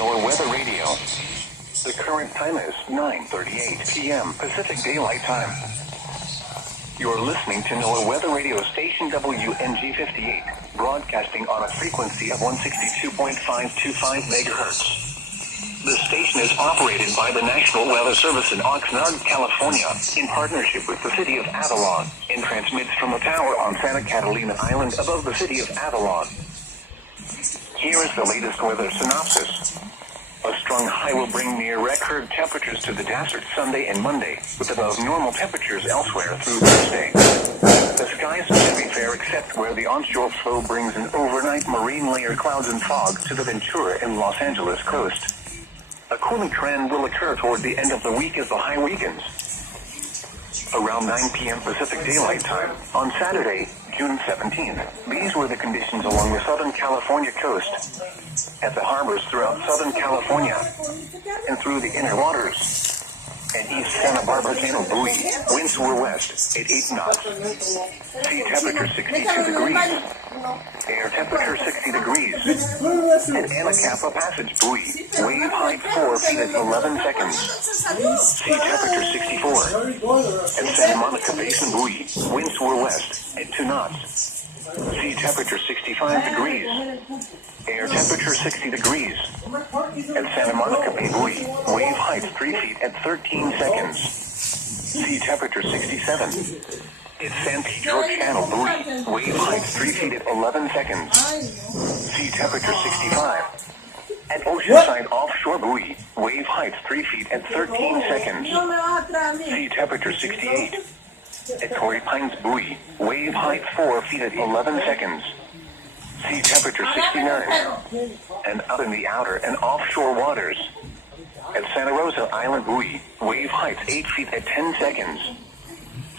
NOAA Weather Radio. The current time is 9:38 p.m. Pacific Daylight Time. You're listening to NOAA Weather Radio Station WNG584, broadcasting on a frequency of 162.525 megahertz. The station is operated by the National Weather Service in Oxnard, California, in partnership with the city of Avalon, and transmits from a tower on Santa Catalina Island above the city of Avalon. Here is the latest weather synopsis. A strong high will bring near record temperatures to the desert Sunday and Monday, with above normal temperatures elsewhere through Thursday. The skies should be fair except where the onshore flow brings an overnight marine layer clouds and fog to the Ventura and Los Angeles coast. A cooling trend will occur toward the end of the week as the high weakens. Around 9 p.m. Pacific Daylight Time on Saturday, June 17th, these were the conditions along the Southern California coast, at the harbors throughout Southern California, and through the inner waters. At East Santa Barbara Channel buoy, winds were west at 8 knots. Sea temperature 62 degrees. Air temperature 60 degrees. At Anacapa Passage buoy, wave height 4 feet at 11 seconds. Sea temperature 64. At Santa Monica Basin buoy, winds were west at 2 knots. Sea temperature 65 degrees. Air temperature 60 degrees. At Santa Monica Bay buoy, wave height 3 feet at 13 seconds. Sea temperature 67. At San Pedro Channel buoy, wave height 3 feet at 11 seconds. Sea temperature 65. At Oceanside Offshore buoy, wave height 3 feet at 13 seconds. Sea temperature 68. At Torrey Pines buoy, wave height 4 feet at 11 seconds. Sea temperature 69. And out in the outer and offshore waters. At Santa Rosa Island buoy, wave height 8 feet at 10 seconds.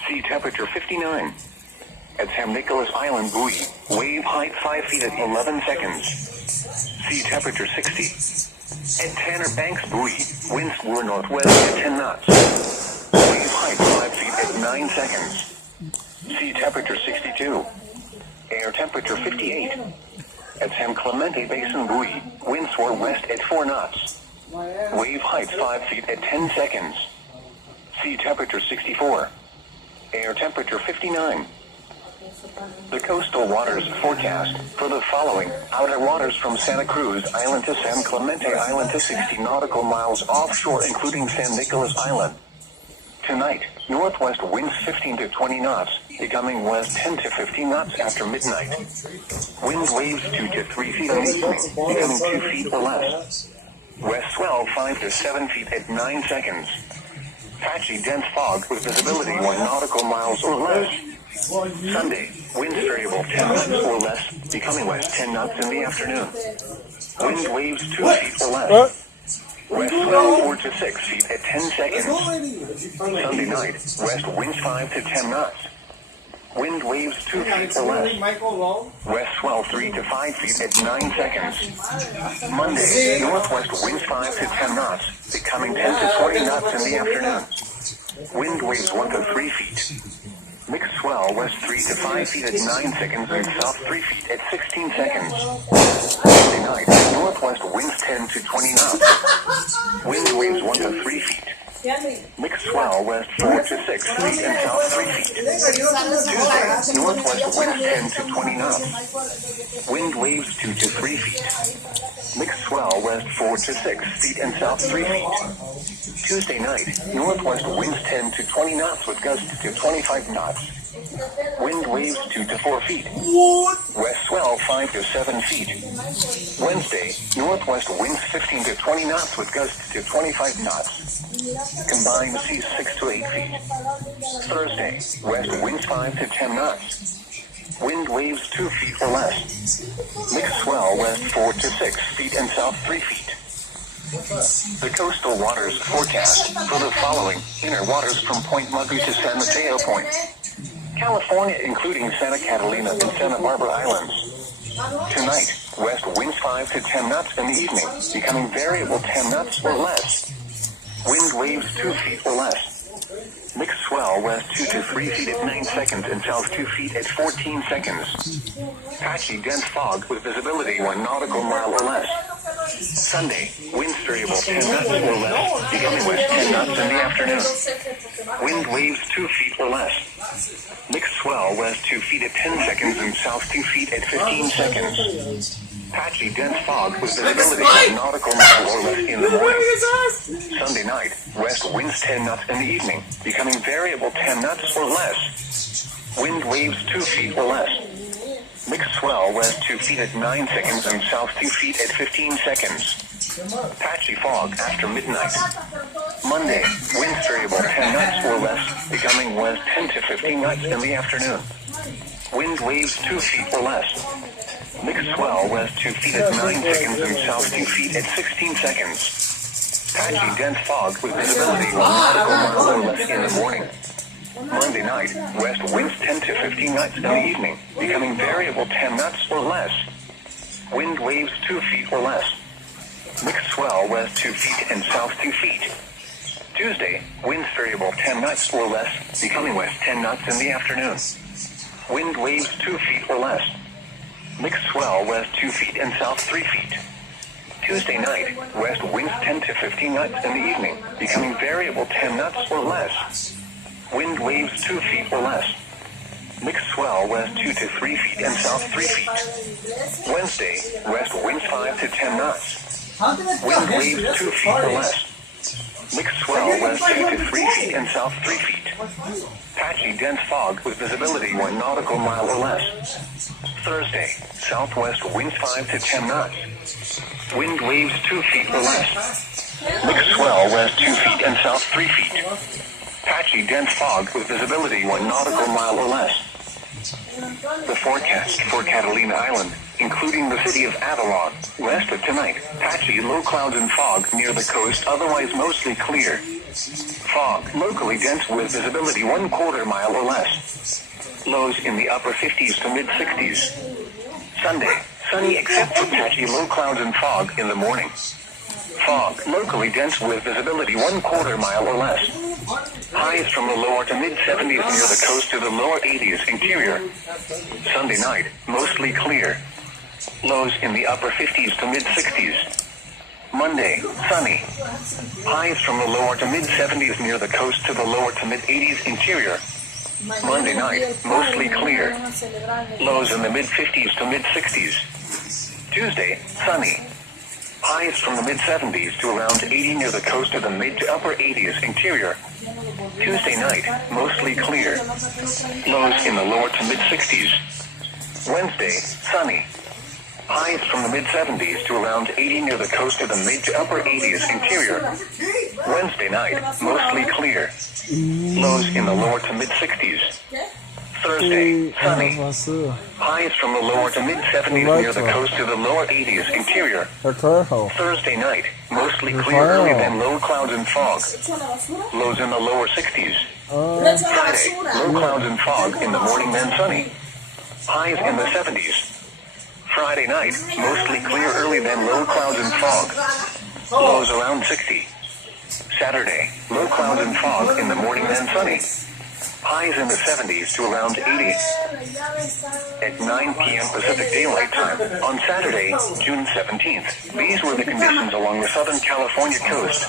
Sea temperature 59. At San Nicolas Island buoy, wave height 5 feet at 11 seconds. Sea temperature 60. At Tanner Banks buoy, winds were northwest at 10 knots. Wave height 5 feet at 9 seconds. Sea temperature 62. Air temperature 58. At San Clemente Basin buoy, winds were west at 4 knots. Wave height 5 feet at 10 seconds. Sea temperature 64. Air temperature 59. The coastal waters forecast for the following: outer waters from Santa Cruz Island to San Clemente Island to 60 nautical miles offshore, including San Nicolas Island. Tonight, northwest winds 15 to 20 knots, becoming west 10 to 15 knots after midnight. Wind waves 2 to 3 feet in the evening, becoming 2 feet or less. West swell 5 to 7 feet at 9 seconds. Patchy dense fog with visibility 1 nautical miles or less. Sunday, winds variable 10 knots or less, becoming west 10 knots in the afternoon. Wind waves 2 feet or less. West swell 4 to 6 feet at 10 seconds. Sunday night, west winds 5 to 10 knots. Wind waves 2 feet or less. West swell 3 to 5 feet at 9 seconds. Monday, northwest winds 5 to 10 knots, becoming 10 to 20 knots in the afternoon. Wind waves 1 to 3 feet. Mixed swell west 3 to 5 feet at 9 seconds and south 3 feet at 16 seconds. Wednesday night, northwest winds 10 to 20 knots. Wind waves 1 to 3 feet. Mixed swell west 4 to 6 feet and south 3 feet. Tuesday, northwest winds 10 to 20 knots. Wind waves 2 to 3 feet. Mixed swell west 4 to 6 feet and south 3 feet. Tuesday night, northwest winds 10 to 20 knots with gusts to 25 knots. Wind waves 2 to 4 feet. West swell 5 to 7 feet. Wednesday, northwest winds 15 to 20 knots with gusts to 25 knots. Combined seas 6 to 8 feet. Thursday, west winds 5 to 10 knots. Wind waves 2 feet or less. Mixed swell west 4 to 6 feet and south 3 feet. The coastal waters forecast for the following: inner waters from Point Mugu to San Mateo Point, California, including Santa Catalina and Santa Barbara Islands. Tonight, west winds 5 to 10 knots in the evening, becoming variable 10 knots or less. Wind waves 2 feet or less. Mixed swell west 2 to 3 feet at 9 seconds and south 2 feet at 14 seconds. Patchy dense fog with visibility 1 nautical mile or less. Sunday, winds variable 10 knots or less, becoming west 10 knots in the afternoon. Wind waves 2 feet or less. Mixed swell west 2 feet at 10 seconds and south 2 feet at 15 seconds. Patchy dense fog with visibility 1 nautical mile or less in the morning. Sunday night, west winds 10 knots in the evening, becoming variable 10 knots or less. Wind waves 2 feet or less. Mixed swell west 2 feet at 9 seconds and south 2 feet at 15 seconds. Patchy fog after midnight. Monday, winds variable 10 knots or less, becoming west 10 to 15 knots in the afternoon. Wind waves 2 feet or less. Mixed swell west 2 feet at 9 seconds and south 2 feet at 16 seconds. Patchy dense fog with visibility 1 nautical mile or less in the morning. Monday night, west winds 10 to 15 knots in the evening, becoming variable 10 knots or less. Wind waves 2 feet or less. Mixed swell west 2 feet and south 2 feet. Tuesday, winds variable 10 knots or less, becoming west 10 knots in the afternoon. Wind waves 2 feet or less. Mixed swell west 2 feet and south 3 feet. Tuesday night, west winds 10 to 15 knots in the evening, becoming variable 10 knots or less. Wind waves 2 feet or less. Mixed swell west 2 to 3 feet and south 3 feet. Wednesday, west winds 5 to 10 knots. Wind waves 2 feet or less. Mixed swell west 2 to 3 feet and south 3 feet. Patchy dense fog with visibility 1 nautical mile or less. Thursday, southwest winds 5 to 10 knots. Wind waves 2 feet or less. Mixed swell west 2 feet and south 3 feet. Patchy dense fog with visibility 1 nautical mile or less. The forecast for Catalina Island, including the city of Avalon, west of tonight, patchy low clouds and fog near the coast, otherwise mostly clear. Fog, locally dense with visibility 1/4 mile or less. Lows in the upper 50s to mid-60s. Sunday, sunny except for patchy low clouds and fog in the morning. Fog, locally dense with visibility 1/4 mile or less. Highs from the lower to mid-70s near the coast to the lower 80s interior. Sunday night, mostly clear. Lows in the upper 50s to mid-60s. Monday, sunny. Highs from the lower to mid-70s near the coast to the lower to mid-80s interior. Monday night, mostly clear. Lows in the mid-50s to mid-60s. Tuesday, sunny. Highs from the mid-70s to around 80 near the coast to the mid to upper 80s interior. Tuesday night, mostly clear. Lows in the lower to mid-60s. Wednesday, sunny. Highs from the mid-70s to around 80 near the coast to the mid to upper 80s interior. Wednesday night, mostly clear. Lows in the lower to mid-60s. Thursday, sunny. Highs from the lower to mid-70s near the coast to the lower 80s interior. Thursday night, mostly clear early then low clouds and fog. Lows in the lower 60s. Friday, low clouds and fog in the morning then sunny. Highs in the 70s. Friday night, mostly clear early then low clouds and fog. Lows around 60. Saturday, low clouds and fog in the morning then sunny. Highs in the 70s to around 80. At 9 p.m. Pacific Daylight Time on Saturday, June 17th. These were the conditions along the Southern California coast.